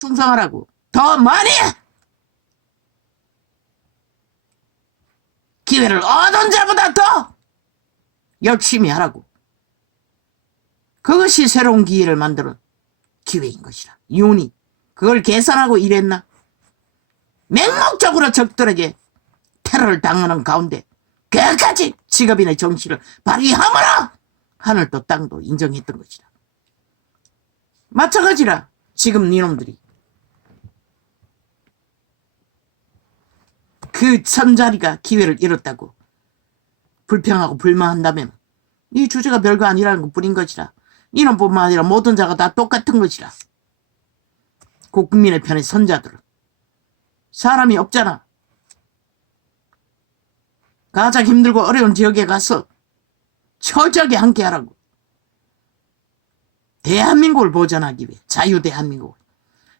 충성하라고. 더 많이 기회를 얻은 자보다 더 열심히 하라고. 그것이 새로운 기회를 만드는 기회인 것이라. 윤이 그걸 계산하고 일했나? 맹목적으로 적들에게 테러를 당하는 가운데 끝까지 직업인의 정신을 발휘하므로 하늘도 땅도 인정했던 것이라. 마찬가지라. 지금 니놈들이 그 선자리가 기회를 잃었다고 불평하고 불만한다면 이 주제가 별거 아니라는 것뿐인 것이라. 이놈뿐만 아니라 모든 자가 다 똑같은 것이라. 국민의 편의 선자들은 사람이 없잖아. 가장 힘들고 어려운 지역에 가서 철저하게 함께하라고. 대한민국을 보존하기 위해 자유대한민국.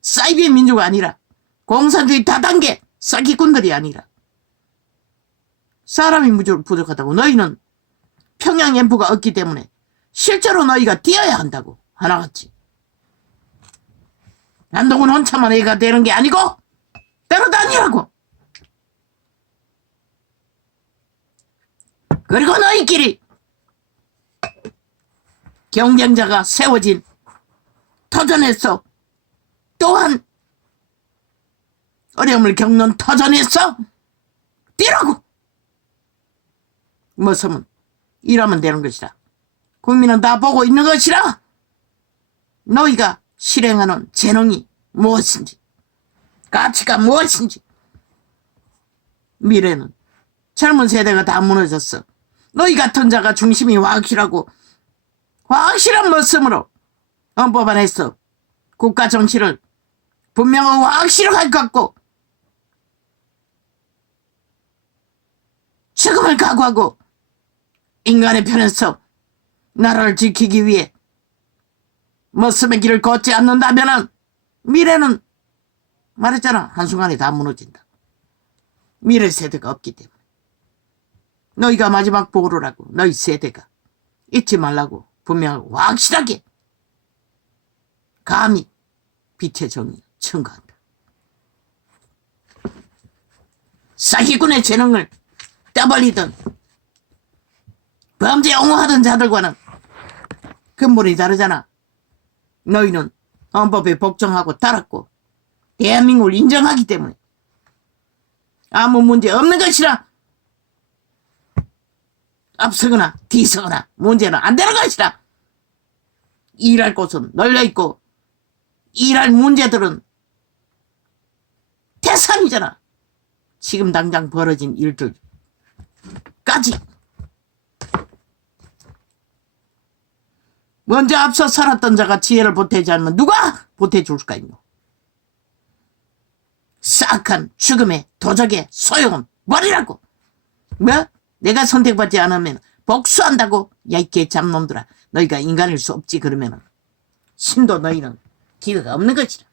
사이비의 민족이 아니라 공산주의 다단계 사기꾼들이 아니라 사람이 부족하다고. 너희는 평양 엠프가 없기 때문에 실제로 너희가 뛰어야 한다고. 하나같이. 한동훈 혼자만 애가 되는 게 아니고 따라다니라고. 그리고 너희끼리 경쟁자가 세워진 터전에서 또한 어려움을 겪는 터전에서 뛰라고. 뭐서면 일하면 되는 것이라. 국민은 다 보고 있는 것이라. 너희가 실행하는 재능이 무엇인지, 가치가 무엇인지. 미래는 젊은 세대가 다 무너졌어. 너희 같은 자가 중심이 확실하고 확실한 모습으로 헌법 안에서 국가 정치를 분명하고 확실하게 갖고 죽음을 각오하고 인간의 편에서 나라를 지키기 위해 모습의 길을 걷지 않는다면 미래는 말했잖아. 한순간에 다 무너진다. 미래 세대가 없기 때문에. 너희가 마지막 보루라고. 너희 세대가 잊지 말라고 분명하고 확실하게 감히 빛의 정의를 청구한다. 사기꾼의 재능을 떠벌리던 범죄 옹호하던 자들과는 근본이 다르잖아. 너희는 헌법에 복종하고 따랐고 대한민국을 인정하기 때문에 아무 문제 없는 것이라. 앞서거나 뒤서거나 문제는 안 되는 것이라. 일할 곳은 널려있고 일할 문제들은 태산이잖아. 지금 당장 벌어진 일들까지. 먼저 앞서 살았던 자가 지혜를 보태지 않으면 누가 보태줄 수가 있노. 싹한 죽음의 도적의 소용은 뭐리라고. 뭐? 내가 선택받지 않으면 복수한다고? 야, 이 개잡놈들아. 너희가 인간일 수 없지. 그러면은 신도 너희는 기회가 없는 것이라.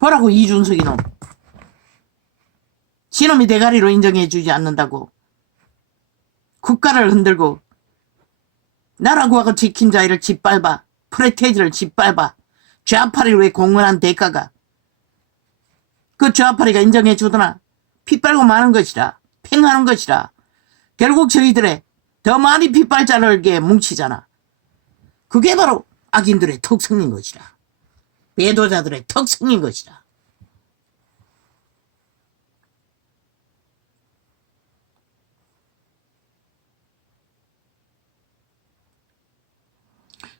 보라고 이준석이 놈. 지놈이 대가리로 인정해주지 않는다고 국가를 흔들고 나라 구하고 지킨 자를 짓밟아. 프레테이지를 짓밟아. 좌파를 왜 공헌한 대가가 그 좌파리가 인정해 주더나. 피 빨고 마는 것이라. 팽하는 것이라. 결국 저희들의 더 많이 핏발자르게 뭉치잖아. 그게 바로 악인들의 특성인 것이라. 배도자들의 특성인 것이라.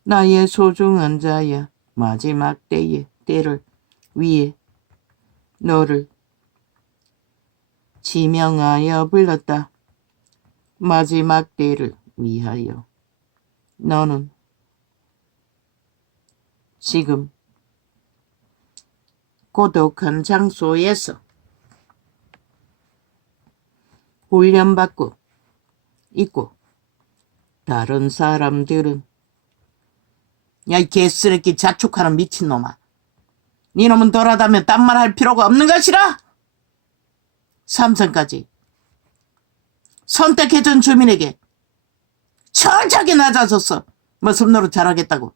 나의 소중한 자야, 마지막 때를 위해 너를 지명하여 불렀다. 마지막 때를 위하여. 너는 지금 고독한 장소에서 훈련받고 있고, 다른 사람들은 야, 이 개쓰레기 자축하는 미친놈아. 니놈은 돌아다며 딴 말 할 필요가 없는 것이라. 삼성까지 선택해준 주민에게 철저하게 낮아졌어. 모습 노릇 잘하겠다고.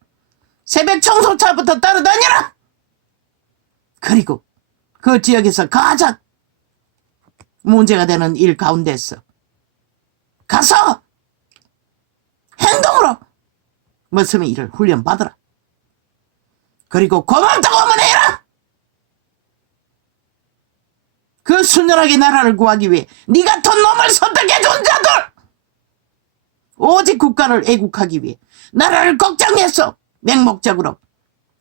새벽 청소차부터 따라다녀라. 그리고 그 지역에서 가장 문제가 되는 일 가운데서 가서 행동으로 모습의 일을 훈련받아라. 그리고 고맙다고 한번 해라. 그 순연하게 나라를 구하기 위해 네 같은 놈을 선택해준 자들, 오직 국가를 애국하기 위해 나라를 걱정해서 맹목적으로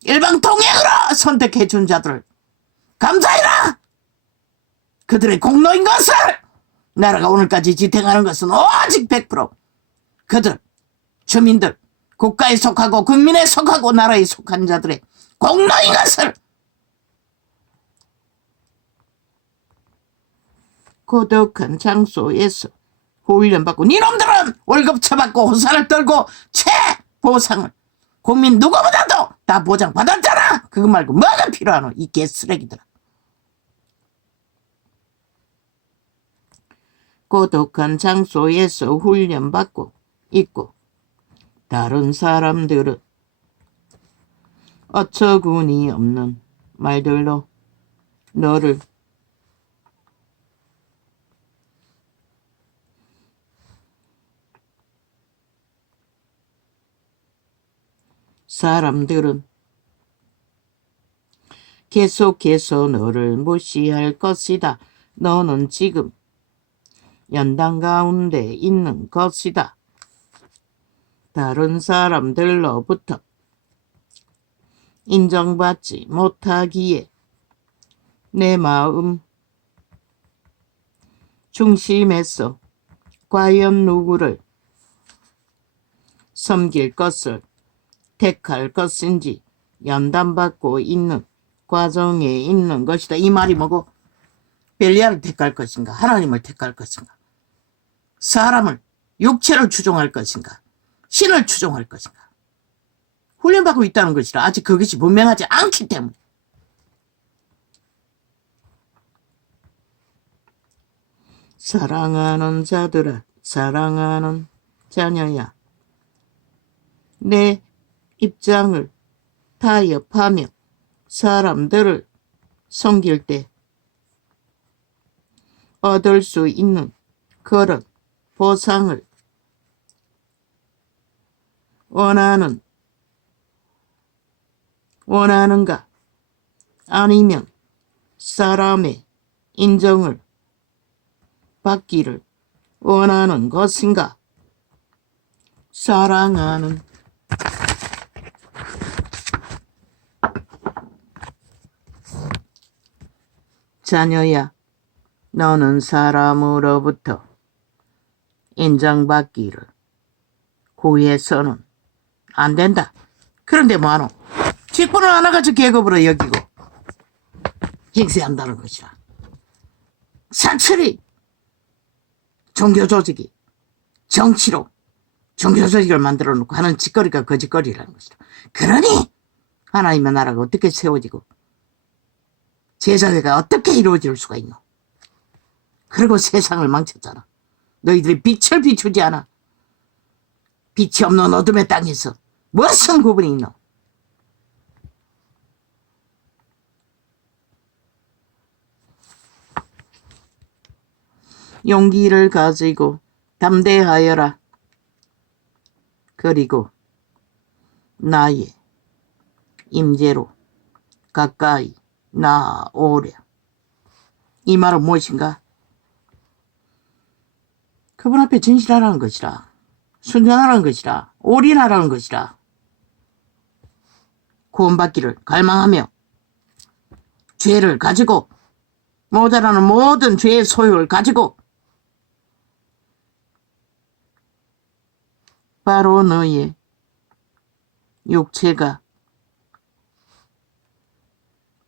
일방통행으로 선택해준 자들을 감사해라. 그들의 공로인 것을, 나라가 오늘까지 지탱하는 것은 오직 100% 그들, 주민들, 국가에 속하고 국민에 속하고 나라에 속한 자들의 공로인 것을 고독한 장소에서 훈련받고 니놈들은 월급 쳐받고 호사를 떨고 최보상을 국민 누구보다도 다 보장받았잖아. 그거 말고 뭐가 필요하노 이 개쓰레기들아. 고독한 장소에서 훈련받고 있고 다른 사람들은 어처구니 없는 말들로 너를 사람들은 계속해서 너를 무시할 것이다. 너는 지금 연단 가운데 있는 것이다. 다른 사람들로부터 인정받지 못하기에 내 마음 중심에서 과연 누구를 섬길 것을 택할 것인지 연단받고 있는 과정에 있는 것이다. 이 말이 뭐고? 벨리알을 택할 것인가? 하나님을 택할 것인가? 사람을, 육체를 추종할 것인가? 신을 추종할 것인가? 훈련받고 있다는 것이라. 아직 그것이 분명하지 않기 때문에. 사랑하는 자들아, 사랑하는 자녀야, 내 입장을 타협하며 사람들을 섬길 때 얻을 수 있는 그런 보상을 원하는가? 아니면 사람의 인정을 받기를 원하는 것인가? 사랑하는 자녀야, 너는 사람으로부터 인정받기를 구해서는 안 된다. 그런데 뭐하노? 직분을 하나같이 계급으로 여기고 행세한다는 것이라. 사철이 종교조직이 정치로 종교조직을 만들어 놓고 하는 짓거리가 그 짓거리라는 것이다. 그러니 하나님의 나라가 어떻게 세워지고 제자회가 어떻게 이루어질 수가 있노? 그리고 세상을 망쳤잖아. 너희들이 빛을 비추지 않아. 빛이 없는 어둠의 땅에서 무슨 구분이 있노? 용기를 가지고 담대하여라. 그리고 나의 임재로 가까이 나오랴. 이 말은 무엇인가? 그분 앞에 진실하라는 것이라. 순전하라는 것이라. 올인하라는 것이라. 구원받기를 갈망하며 죄를 가지고 모자라는 모든 죄의 소유를 가지고 바로 너의 육체가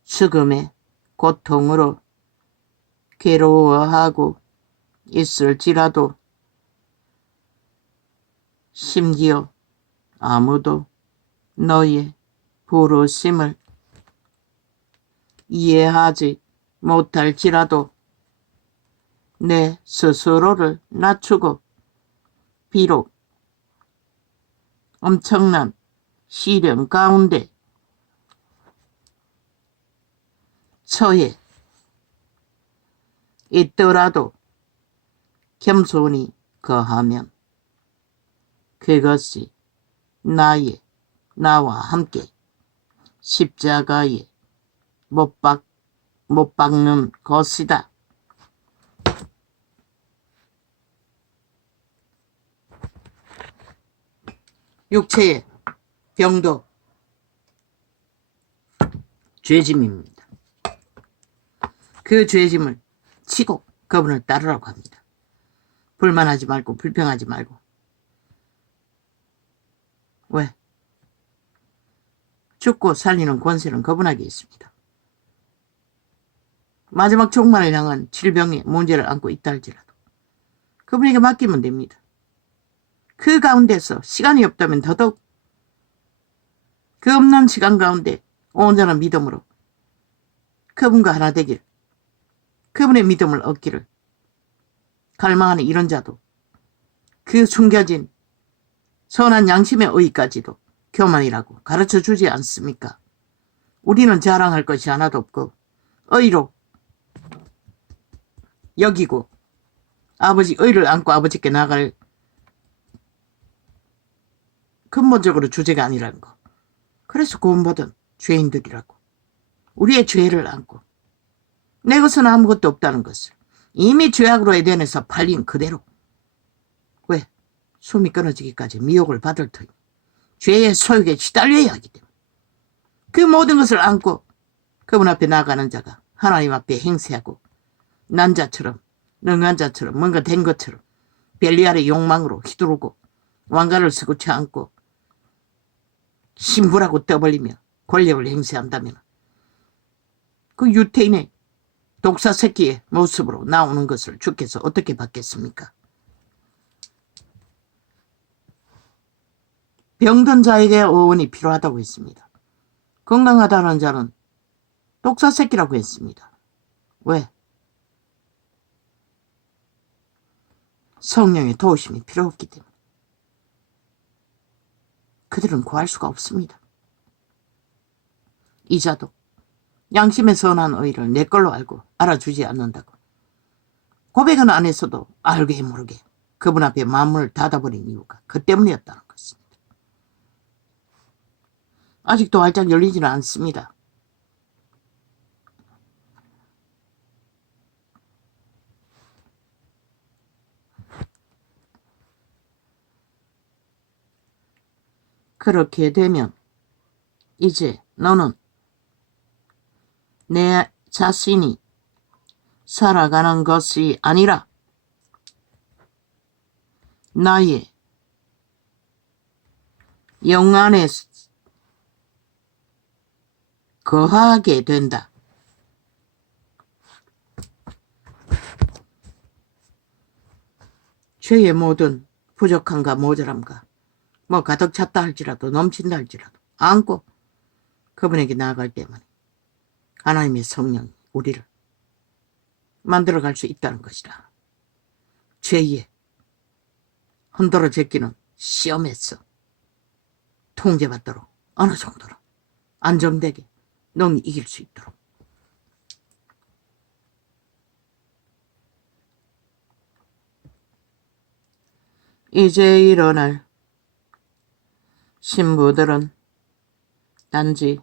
죽음의 고통으로 괴로워하고 있을지라도 심지어 아무도 너의 부르심을 이해하지 못할지라도 내 스스로를 낮추고 비록 엄청난 시련 가운데 처해 있더라도 겸손히 거하면 그것이 나와 함께 십자가에 못 박는 것이다. 육체의 병도 죄짐입니다. 그 죄짐을 치고 그분을 따르라고 합니다. 불만하지 말고 불평하지 말고. 왜? 죽고 살리는 권세는 그분에게 있습니다. 마지막 종말을 향한 질병의 문제를 안고 있다 할지라도 그분에게 맡기면 됩니다. 그 가운데서 시간이 없다면 더더욱 그 없는 시간 가운데 온전한 믿음으로 그분과 하나 되길, 그분의 믿음을 얻기를 갈망하는 이런 자도 그 숨겨진 선한 양심의 의의까지도 교만이라고 가르쳐 주지 않습니까? 우리는 자랑할 것이 하나도 없고 의로 여기고 아버지 의를 안고 아버지께 나갈 근본적으로 주제가 아니라는 거. 그래서 구원받은 죄인들이라고. 우리의 죄를 안고 내 것은 아무것도 없다는 것을 이미 죄악으로 에덴에서 팔린 그대로. 왜? 숨이 끊어지기까지 미혹을 받을 터니 죄의 소욕에 시달려야 하기 때문에 그 모든 것을 안고 그분 앞에 나가는 자가 하나님 앞에 행세하고 난 자처럼 능한 자처럼 뭔가 된 것처럼 벨리알의 욕망으로 휘두르고 왕관을 쓰고 쳐안고 신부라고 떠벌리며 권력을 행세한다면 그 유태인의 독사 새끼의 모습으로 나오는 것을 주께서 어떻게 받겠습니까? 병든 자에게 의원이 필요하다고 했습니다. 건강하다는 자는 독사 새끼라고 했습니다. 왜? 성령의 도우심이 필요 없기 때문에 그들은 구할 수가 없습니다. 이자도 양심의 선한 의를 내 걸로 알고 알아주지 않는다고 고백은 안 했어도 알게 모르게 그분 앞에 마음을 닫아버린 이유가 그 때문이었다는 것입니다. 아직도 활짝 열리지는 않습니다. 그렇게 되면 이제 너는 내 자신이 살아가는 것이 아니라 나의 영 안에 거하게 된다. 죄의 모든 부족함과 모자람과 뭐 가득 찼다 할지라도 넘친다 할지라도 안고 그분에게 나아갈 때만 하나님의 성령이 우리를 만들어갈 수 있다는 것이라. 죄에 흔들어 제끼는 시험에서 통제받도록 어느 정도로 안정되게 능히 이길 수 있도록. 이제 일어날 신부들은 단지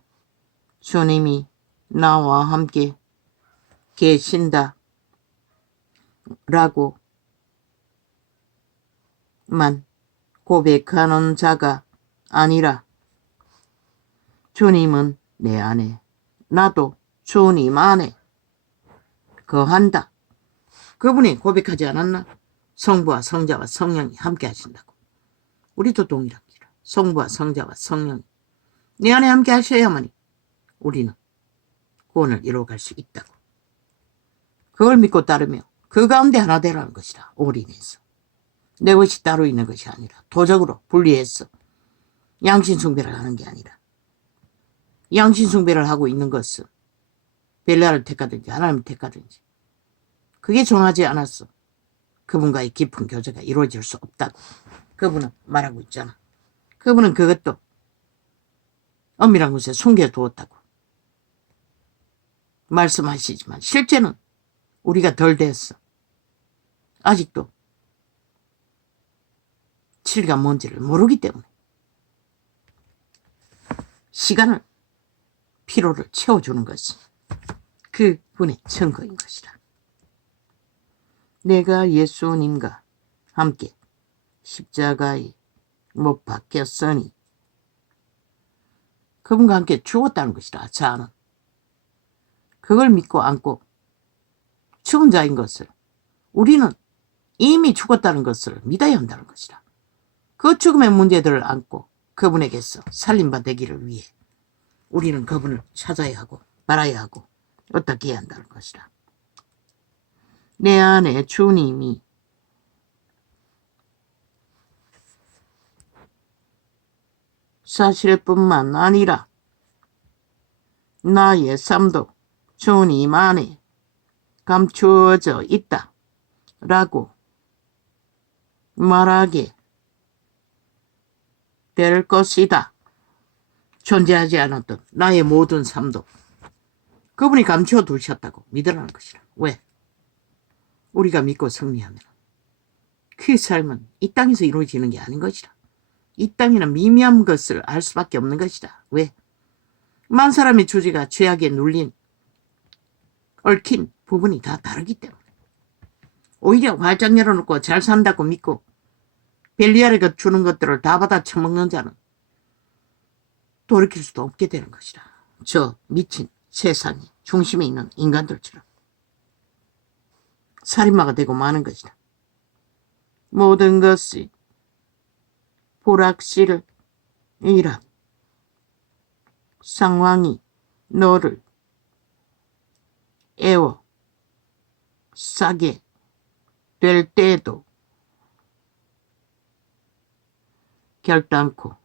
주님이 나와 함께 계신다 라고만 고백하는 자가 아니라 주님은 내 안에 나도 주님 안에 거한다. 그분이 고백하지 않았나? 성부와 성자와 성령이 함께 하신다고. 우리도 동일합니다. 성부와 성자와 성령이 내 안에 함께 하셔야만이 우리는 구원을 이루어갈 수 있다고. 그걸 믿고 따르며 그 가운데 하나 되라는 것이라. 올인해서 내 것이 따로 있는 것이 아니라 도적으로 분리해서 양신 숭배를 하는 게 아니라 양신 숭배를 하고 있는 것은 벨라를 택하든지 하나님을 택하든지 그게 정하지 않았어. 그분과의 깊은 교제가 이루어질 수 없다고 그분은 말하고 있잖아. 그분은 그것도 엄밀한 곳에 숨겨두었다고 말씀하시지만 실제는 우리가 덜 됐어. 아직도 진리가 뭔지를 모르기 때문에 시간을 피로를 채워주는 것이 그분의 증거인 것이라. 내가 예수님과 함께 십자가에 못 박혔으니 그분과 함께 죽었다는 것이라. 자는 그걸 믿고 안고 죽은 자인 것을 우리는 이미 죽었다는 것을 믿어야 한다는 것이라. 그 죽음의 문제들을 안고 그분에게서 살림받되기를 위해 우리는 그분을 찾아야 하고 말아야 하고 어떻게 해야 한다는 것이라. 내 안에 주님이 사실뿐만 아니라 나의 삶도 주님 안에 감추어져 있다 라고 말하게 될 것이다. 존재하지 않았던 나의 모든 삶도 그분이 감추어 두셨다고 믿으라는 것이라. 왜? 우리가 믿고 승리하면 그 삶은 이 땅에서 이루어지는 게 아닌 것이라. 이 땅에는 미미한 것을 알 수밖에 없는 것이다. 왜? 만 사람의 주제가 죄악에 눌린 얽힌 부분이 다 다르기 때문에 오히려 활짝 열어놓고 잘 산다고 믿고 벨리알에게 주는 것들을 다 받아 처먹는 자는 돌이킬 수도 없게 되는 것이라. 저 미친 세상의 중심에 있는 인간들처럼 살인마가 되고 마는 것이다. 모든 것이 불확실이란 상황이 너를 애워 싸게 될 때도 결단코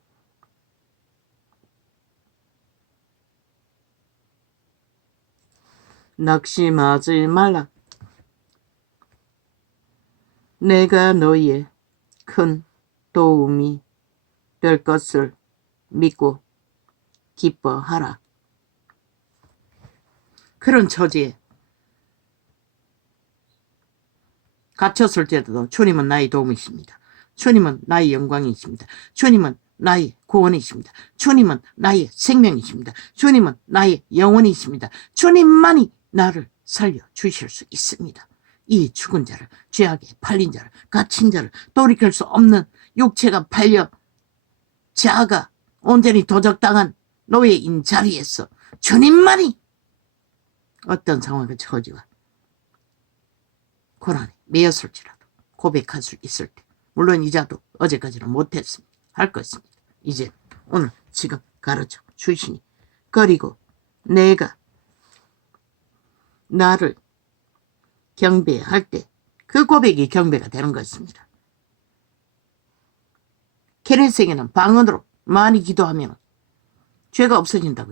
낙심하지 말라. 내가 너의 큰 도움이 될 것을 믿고 기뻐하라. 그런 처지에 갇혔을 때도 주님은 나의 도움이십니다. 주님은 나의 영광이십니다. 주님은 나의 구원이십니다. 주님은 나의 생명이십니다. 주님은 나의 영혼이십니다. 주님만이 나를 살려주실 수 있습니다. 이 죽은 자를, 죄악에 팔린 자를, 갇힌 자를, 돌이킬 수 없는 육체가 팔려 자아가 온전히 도적당한 노예인 자리에서 주님만이 어떤 상황과 처지와 고난에 매였을지라도 고백할 수 있을 때, 물론 이자도 어제까지는 못했습니다. 할 것입니다. 이제 오늘 지금 가르쳐 주시니 그리고 내가 나를 경배할 때 그 고백이 경배가 되는 것입니다. 케네스에게는 방언으로 많이 기도하면 죄가 없어진다고요.